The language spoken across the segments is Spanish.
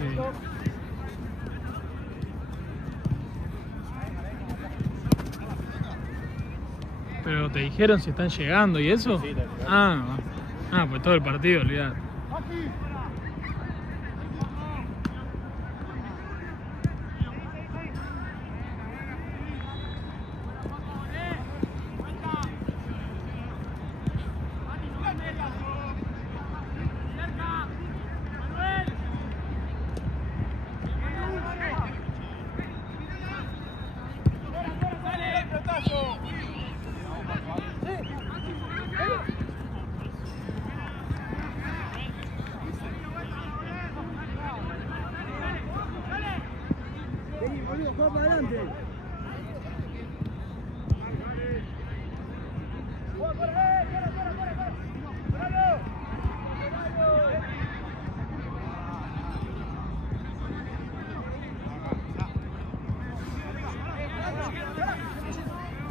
Sí. Pero te dijeron si están llegando y eso. Sí, tal cual. Pues todo el partido, olvidate.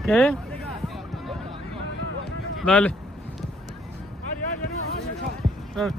¿Qué? Dale. Ah.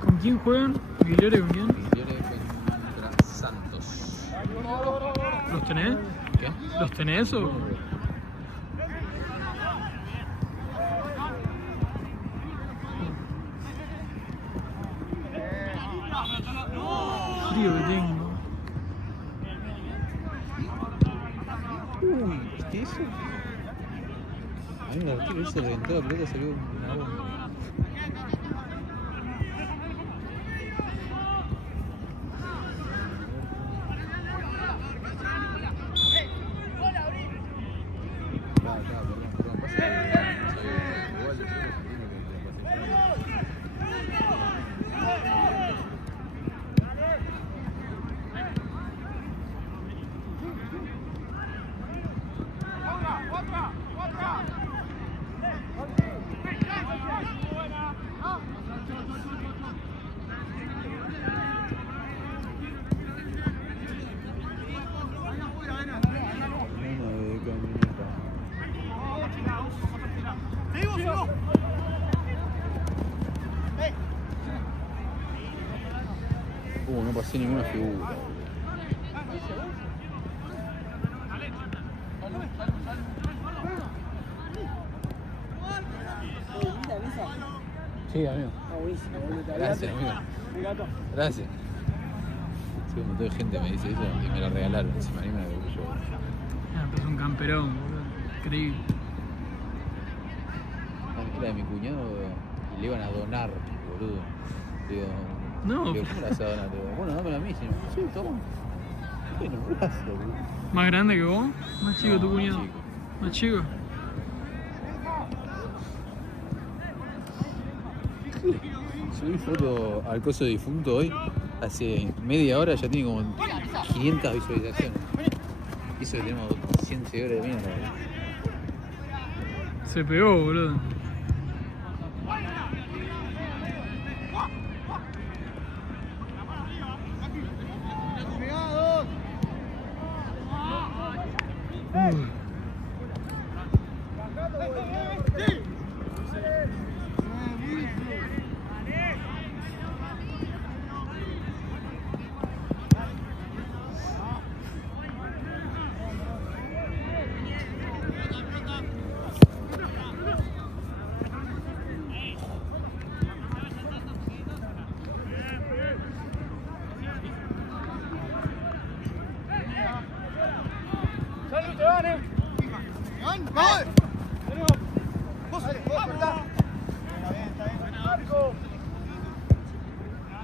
¿Con quién juegan? ¿Villore con quién? Villore contra Santos. ¿Los tenés? ¿Qué? ¿Los tenés o...? Frío que tengo. Uy, ¿qué es eso? A mí me arquero se reventó la pelota, salió una bomba. hace ninguna figura. Sí, amigo. Gracias, amigo. Gracias. Sí, un montón de gente me dice eso y me la regalaron. Se me anima de yo. Es un camperón, boludo. Increíble. Era de mi cuñado y le iban a donar, boludo. Digo, no. Digo, ¿cómo la vas a donar? Digo, bueno, dámela a mí. Si no, sí, toma. Bueno, gracias, boludo. ¿Más grande que vos? Más chico tu cuñado. Chico. Más chico. Subí foto al coso de difunto hoy. Hace media hora ya tiene como 500 visualizaciones. Hizo que tenemos 100 seguidores de mierda. Se pegó, boludo.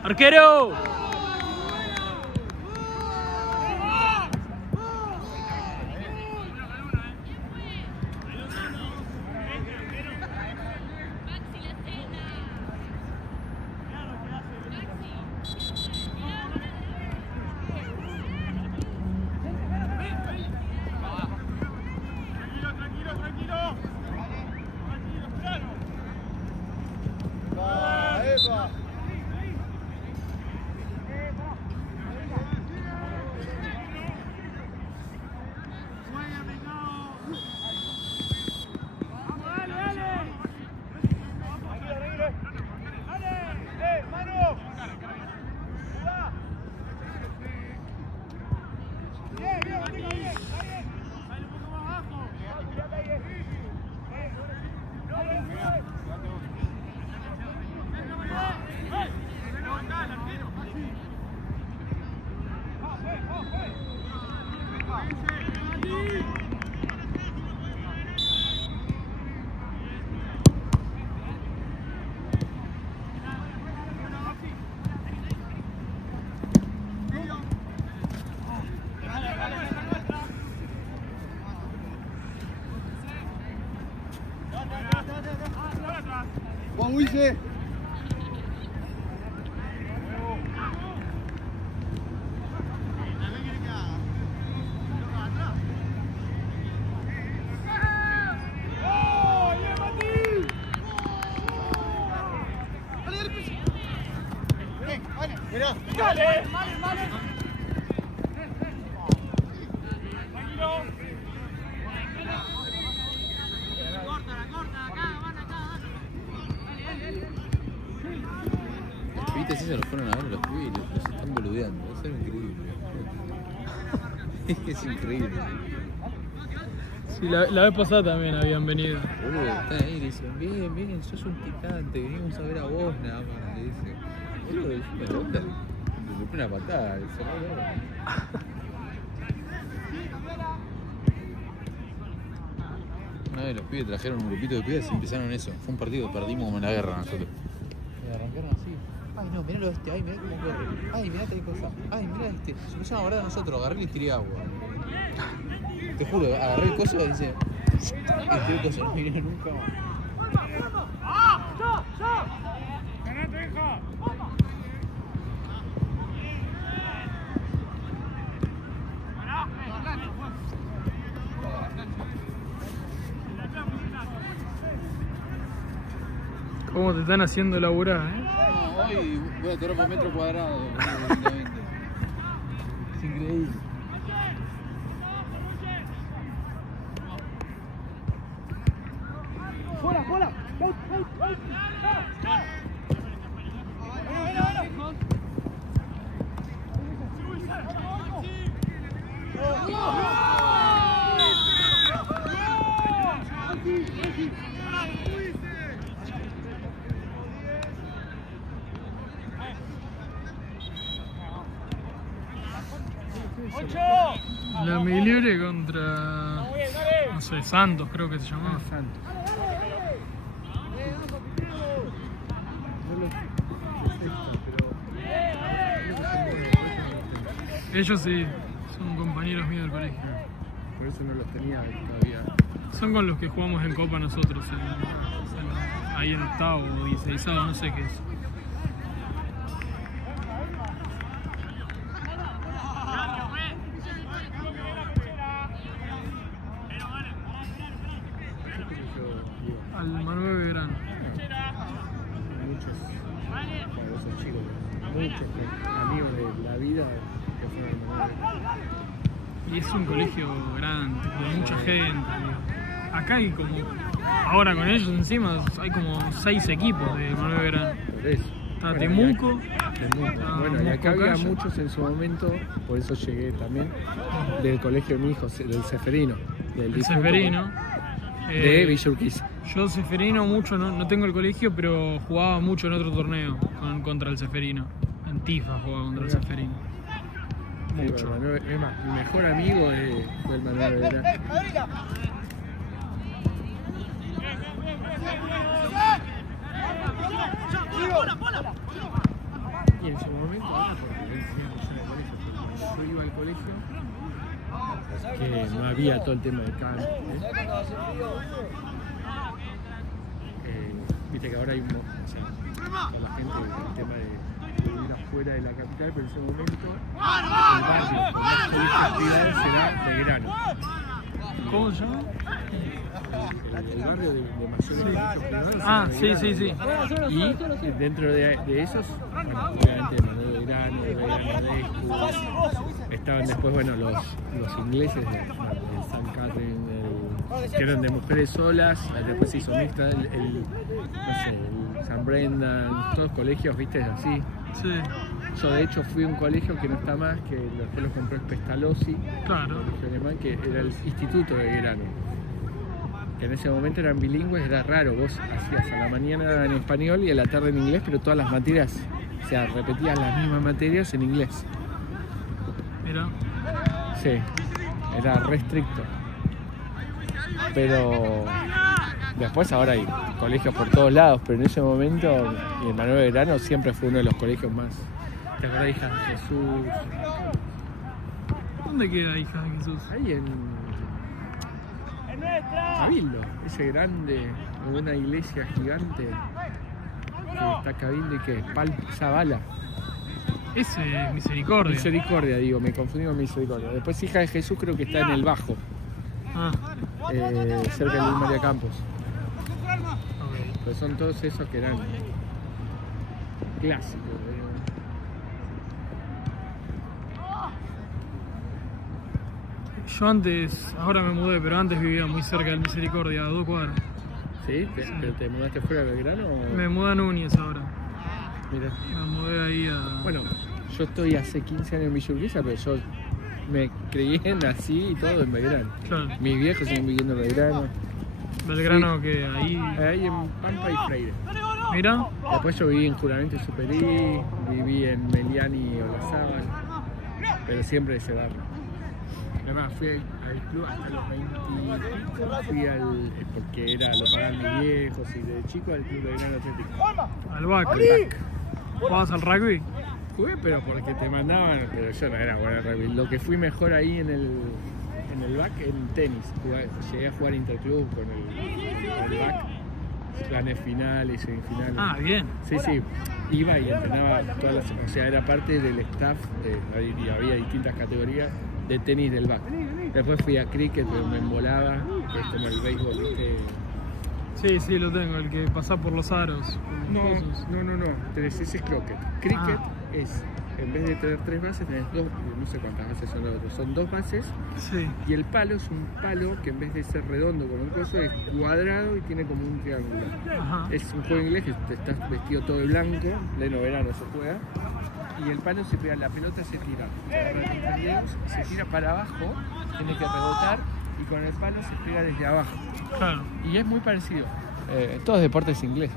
¡Arquero! Juan Wilce. Los pibitos esos los fueron a ver los pibes y los están boludeando. Eso es increíble. Es increíble. Sí, la vez pasada también habían venido. Boludo, están ahí y le dicen, bien, bien, sos un picante, venimos a ver a vos nada más. Le dicen, boludo, es una pelota, le pone una patada, le cerró el ojo. Una vez los pibes trajeron un grupito de pibes y empezaron eso. Fue un partido, perdimos como en la guerra nosotros. Y arrancaron así. Ay no, mirá lo de este, ay mirá cómo corre. Ay mirá tal cosa. Ay mirá este. Se empezaron a hablar de nosotros, agarré y les tiré agua. Te juro, agarré el coso y dice. Este coso no vino nunca más. ¿Cómo te están haciendo laburar, No, hoy voy a cobrar por metro cuadrado. Es increíble. Fuera, fuera. contra, no sé, Santos creo que se llamaba. Santos. No los detesto, pero Ellos sí, son compañeros míos del colegio. por eso no los tenía todavía. Son con los que jugamos en Copa nosotros, ahí en octavo o 16, no sé qué es. Al Manuel Belgrano. Muchos, bueno, esos chicos, muchos amigos de la vida que fueron al Manuel. Y es un colegio grande, con mucha gente. Acá hay como, ahora con ellos encima, hay como 6 equipos de Manuel Belgrano. Por eso. Está Bueno, Temuco. Bueno, y acá había Cocaya. muchos en su momento, por eso llegué también, del colegio de mi hijo, del Ceferino. Del El difunto, Ceferino. De Villa Urquiza. Yo Ceferino mucho, no tengo el colegio, pero jugaba mucho en otro torneo contra el Ceferino. En Tifa jugaba contra el Ceferino. Mucho. Es más, mi mejor amigo fue el Manuel Belgrano. Y en su momento, porque él tenía que ir al colegio, yo iba al colegio, que no había todo el tema de camp. Viste que ahora hay o sea, con la gente el tema de vivir afuera de la capital, pero en ese momento el barrio con más colegios privados será Belgrano. ¿Cómo se llama? El barrio de mayores colegios privados. Ah, será sí. Belgrano. Y dentro de esos, bueno, obviamente Manuel Belgrano, Descu, estaban después, bueno, los ingleses de San Catherine, que eran de mujeres solas, después se hizo mixta, no sé, el San Brendan, todos colegios, viste, así. Sí, Yo de hecho fui a un colegio que no está más, que después lo compró Pestalozzi, claro. un colegio alemán, que era el Instituto de Belgrano. Que en ese momento eran bilingües, era raro, vos hacías a la mañana en español y a la tarde en inglés, pero todas las materias, o sea, repetían las mismas materias en inglés. Mira. Sí, era re estricto. Pero después ahora hay colegios por todos lados, pero en ese momento, y el Manuel Belgrano siempre fue uno de los colegios más. ¿Te acordás, Hija de Jesús? ¿Dónde queda Hija de Jesús? Ahí en Cabildo, ese grande, una iglesia gigante que está Cabildo y que Zavala. Ese es Misericordia. Misericordia, digo, me confundí con Misericordia. Después Hija de Jesús creo que está en el Bajo, Ah, cerca de Luis María Campos. ok. Pero son todos esos que eran clásicos. Yo antes, ahora me mudé, pero antes vivía muy cerca del Misericordia, a 2 cuadras. ¿Sí? ¿Pero te mudaste fuera de Belgrano? O... Me mudé a Núñez ahora. Mira. Me mudé ahí a... Bueno, yo estoy hace 15 años en Villa Urquiza, pero yo me crié, nací y todo en Belgrano. Claro. Mis viejos siguen viviendo en Belgrano. Belgrano que ahí... Ahí en Pampa y Freire. Mira, Después yo viví en Juramento y Superí, viví en Meliani y Olazábal, pero siempre de ese barrio. Además fui al club hasta los 20 y pico, fui porque lo pagaban mis viejos y de chico al club de Belgrano Atlético. al BAC. ¿Vas al rugby? Jugué, pero porque te mandaban, pero yo no era bueno en rugby. Lo que fui mejor ahí en el BAC, en tenis. Llegué a jugar interclub con el BAC, planes finales, semifinales. Ah, bien. Sí, iba y entrenaba todas las, o sea, era parte del staff, y había distintas categorías de tenis del BAC. Después fui a cricket, pero me embolaba, que es como el béisbol, ¿viste? Sí, lo tengo, el que pasa por los aros. No, ese es croquet. Cricket es, en vez de tener 3 bases, tenés 2, no sé cuántas bases son los otros, son 2 bases. Sí. Y el palo es un palo que en vez de ser redondo con un coso es cuadrado y tiene como un triángulo. Ajá. Es un juego inglés que te estás vestido todo de blanco, pleno verano se juega. Y el palo se pega, la pelota se tira. Se tira para abajo, tiene que rebotar y con el palo se pega desde abajo. Claro. Y es muy parecido. Todos deportes ingleses.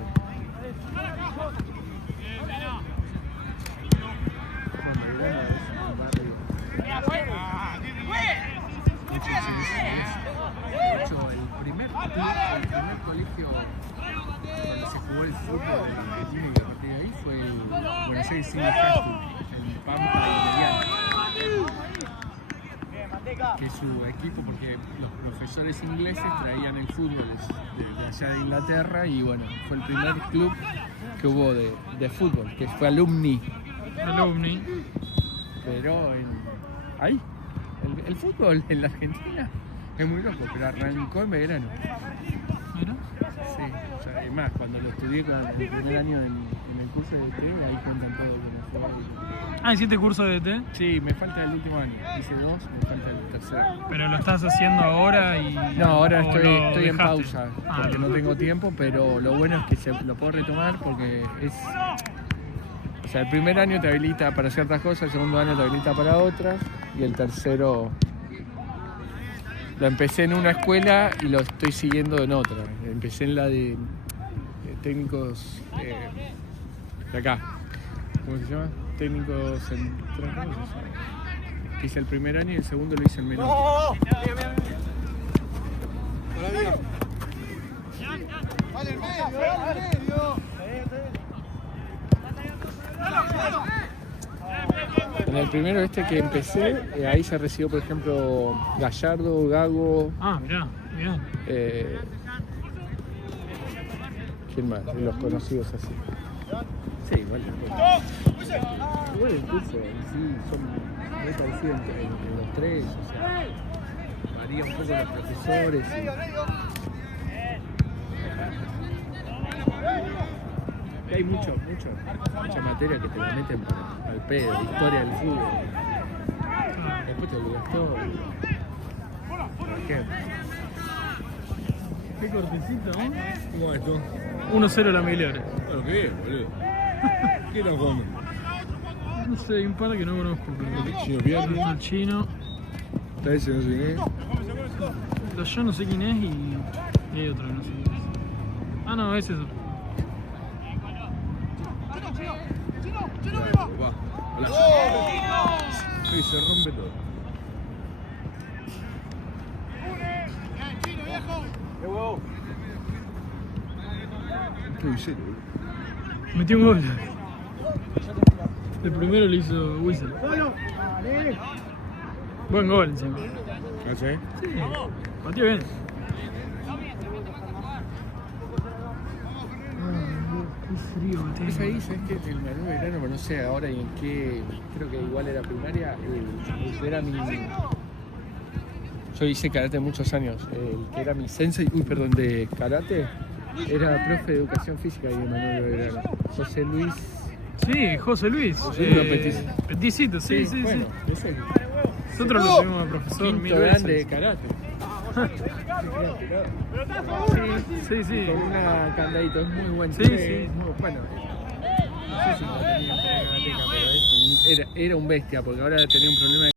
hecho de hecho, el primer colegio donde se jugó el fútbol argentino que a partir de ahí fue el Buenos Aires City High School, el Pampa de Emiliano, que es su equipo porque los profesores ingleses traían el fútbol de allá de Inglaterra y bueno, fue el primer club que hubo de fútbol, que fue Alumni. Pero ahí, el fútbol en la Argentina es muy loco, pero arrancó en verano. ¿Mira? Sí, o sea, además, cuando lo estudié con el primer año en el curso de DT, ahí cuentan todo lo que me fue. Ah, ¿hiciste curso de DT? Sí, me falta el último año. Hice 2, me falta el tercero. ¿Pero lo estás haciendo ahora y...? No, ahora o lo estoy en dejaste? pausa, porque no tengo tiempo, pero lo bueno es que lo puedo retomar porque es... O sea, el primer año te habilita para ciertas cosas, el segundo año te habilita para otras, y el tercero... Lo empecé en una escuela y lo estoy siguiendo en otra. Empecé en la de técnicos de acá. ¿Cómo se llama? Técnicos centrales. Hice el primer año y el segundo lo hice en menor. ¡Vale, el medio! En el primero que empecé, ahí se recibió, por ejemplo, Gallardo, Gago. Ah, mirá, bien. ¿Quién más? Los conocidos así. Sí, igual. Igual el curso en sí son muy parecidos entre los tres, o sea, varía un poco los profesores. Y hay mucha materia que te la meten al pedo, la historia del fútbol. Después te olvidas todo. ¿Qué? Qué cortecito, ¿eh? ¿Cómo es esto? 1-0 la Migliore. Bueno, qué bien, boludo. ¿Qué están jugando? No sé, hay un par que no conozco, pero... Chino Pierri. El chino. Está ese, no sé quién es. Yo no sé quién es y hay otro que no sé quién es. Ah, no, ese es otro. Va, hola. Sí, se rompe todo. Qué visero, boludo. Metió un gol. El primero lo hizo Whistle. Buen gol encima. ¿Ah, sí? Sí, pateó bien. Qué frío que Pues tengo. ahí, ¿sabes qué? El menú de verano, pero no sé ahora y en qué, creo que igual era primaria, el que era mi... Yo hice karate muchos años, el que era mi sensei, de karate, era profe de educación física y de Manuel de verano, José Luis... Sí, José Luis. Peticito, sí. Bueno, ese Nosotros lo tuvimos de profesor mil quinto grande de veces. karate. Sí. Con una candadito, es muy buen Sí, tipo, sí. muy bueno. No sé si lo tenía en karateca, pero era un bestia, porque ahora tenía un problema de